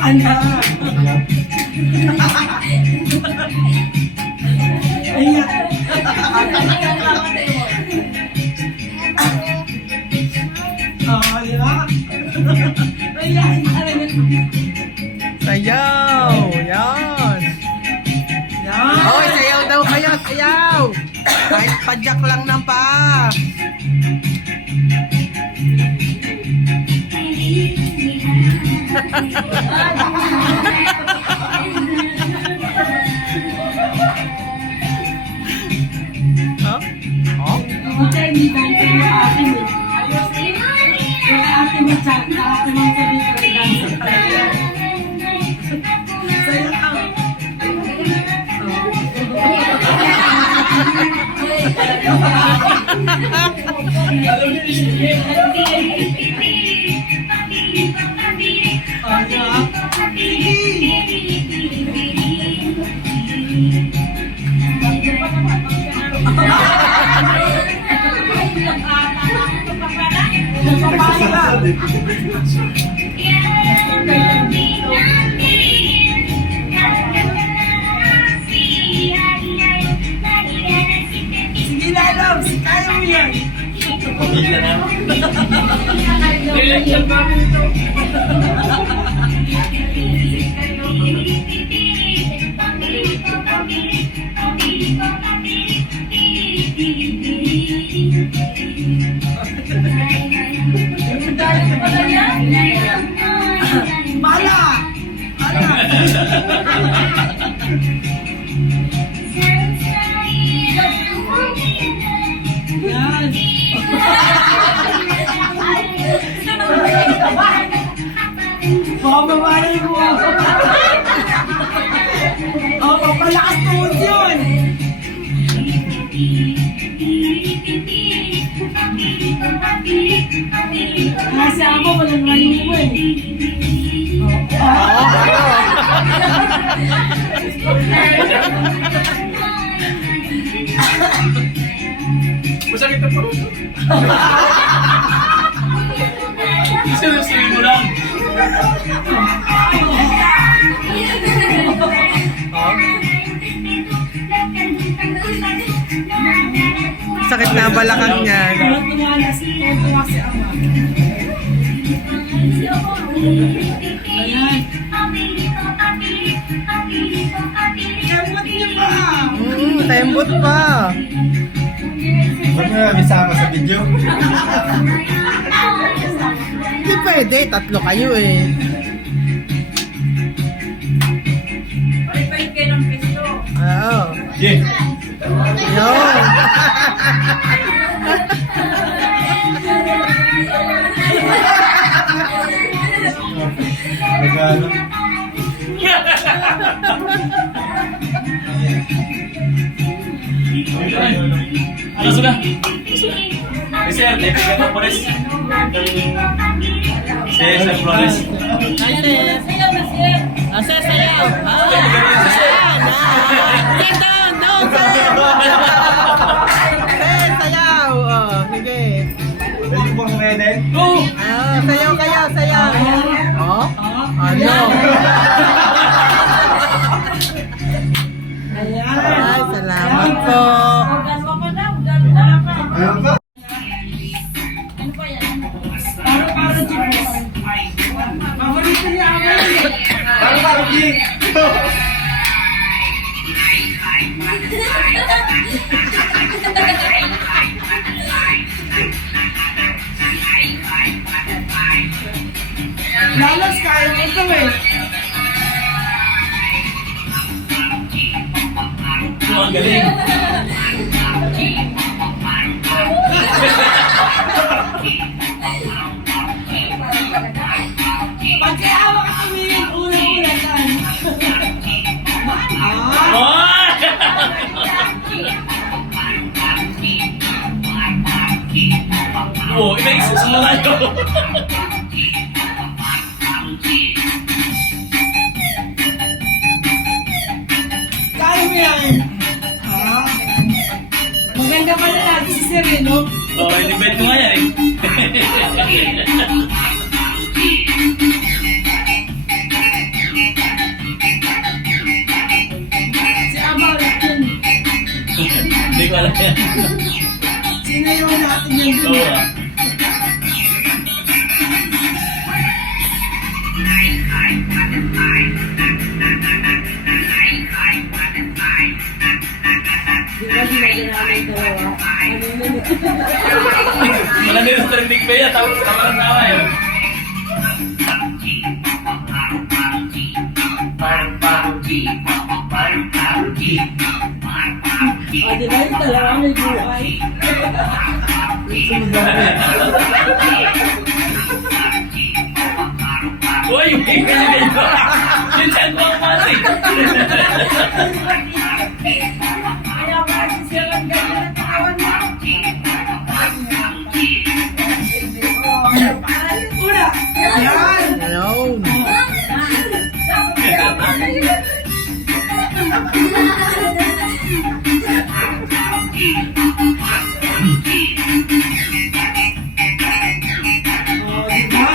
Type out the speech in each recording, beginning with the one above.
Anak. Ayan. Oh, di ba? Ayan. Sayaw! Yan! Yan. Hoy, sayaw daw kayo! Sayaw! Kahit padyak lang ng paa! Huh? Oh? Okay, hindi tayo sa mga atin eh. Kaya atin mo sa atin mo sa dito ay dancer talaga. Saya ka. Sige na, Loves. Kaya mo yan. Mala! Yan. Baka babae mo. Oh, papalakas tuhod yun. Kasi ako, walang ngayon mo eh. Masakit na po. Sinasabi mo lang. Sakit na balakang niya. Tulad tumalas, tuwa si ama. Ayan. Kemot niya pa. Tembot pa. Ba't mo namin sama sa video? Hindi pwede, tatlo kayo eh. Pag-pahit kayo ng pesto. Oo. Yeah. Yun. Regalo. Ano sudah? Sir, kaibigan mo Flores. Sir Flores. Asa sayaw? Sit down, down, sayaw. Sayaw. Oh, sige. Pwede bang medal? Go! Sayaw kayo, sayaw. Oh? Ano? Ayan. Ay, salamat po. Ayun pa. Paro-paro dyan. Paborito niya ako. Parang G. Lalas, kaya mo ito eh. Ang galing. Pag kaya ako katumingin, unang-una yan. Oh, iba isa sa malayo. Kaya mo yan. Maganda pala natin si Sir, no? Oh, i-debate ko nga yan eh. Magaling yan. Sinayaw natin yung Oo ah. Di ba ginagin namin dalawa? Ano yun? Malandi sa trending pa yan. Tapos tama na tawa yun. O, di ba yung dalawa may buhay? Sunod lang eh. Uy, yung tingin nyo. Yung chan ko ang mati. Kaya ba, siya lang ganyan ang kawan mo? Una! Yan! Ayun! O, di ba?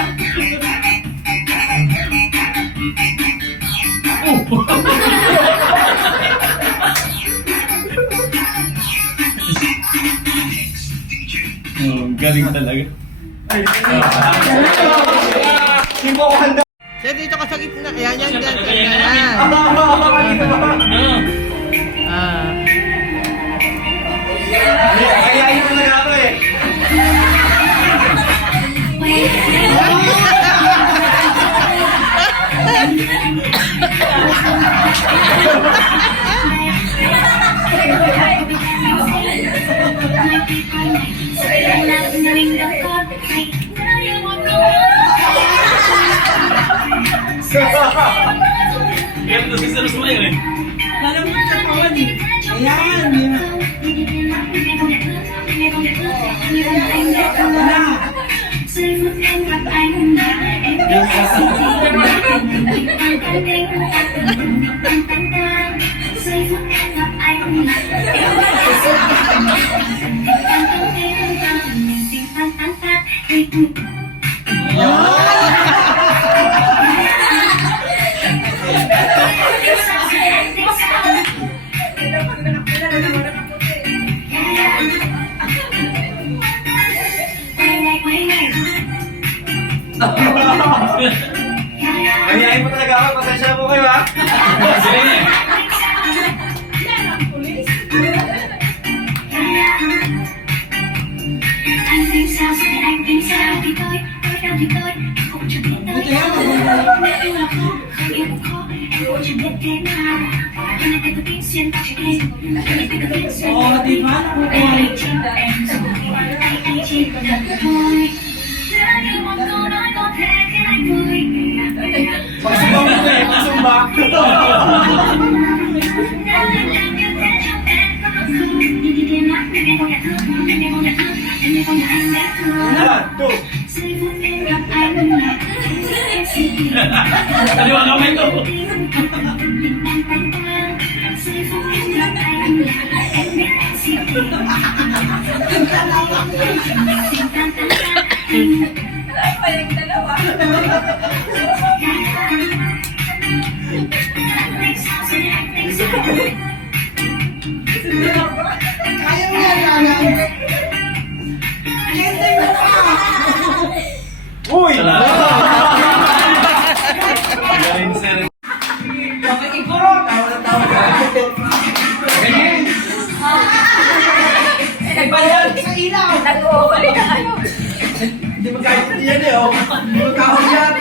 Galing talaga. Hindi mo ako handa. Sir, dito ka sa gitna. Ayan, yan, yan. Ganyan na Yan. Oo. Ah. Kaya yun na ako eh. Kaya ito si Sir Sumayo eh. Lalamot sa kawan eh. Ayan, yun. Wala. Mahihayin mo talaga ako. Pasensya na po kayo ha. Sige na eh. O, di ba? Pasumba mo eh. Pasumba. One, two. Kaliwa kamay ko. Kaya mo yan, Alan. Kente mo pa. Uy! Galing Sir. Nagbayad sa ilaw. Hindi magkahit yan eh oh. Hindi magkahit yan.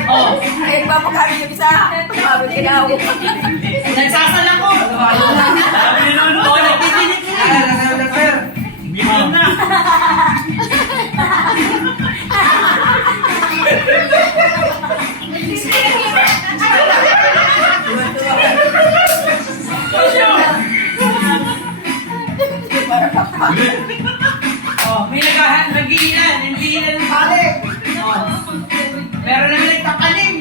Nagsasala ko. Sabi ni Nono. O, nagtitinit ko eh. Sir. Gimam na. O, may nag-iilan. Nag-iilan ng pali. O, meron naman nagtakaling.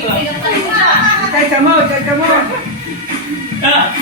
Chacha mo, chacha mo. Ah!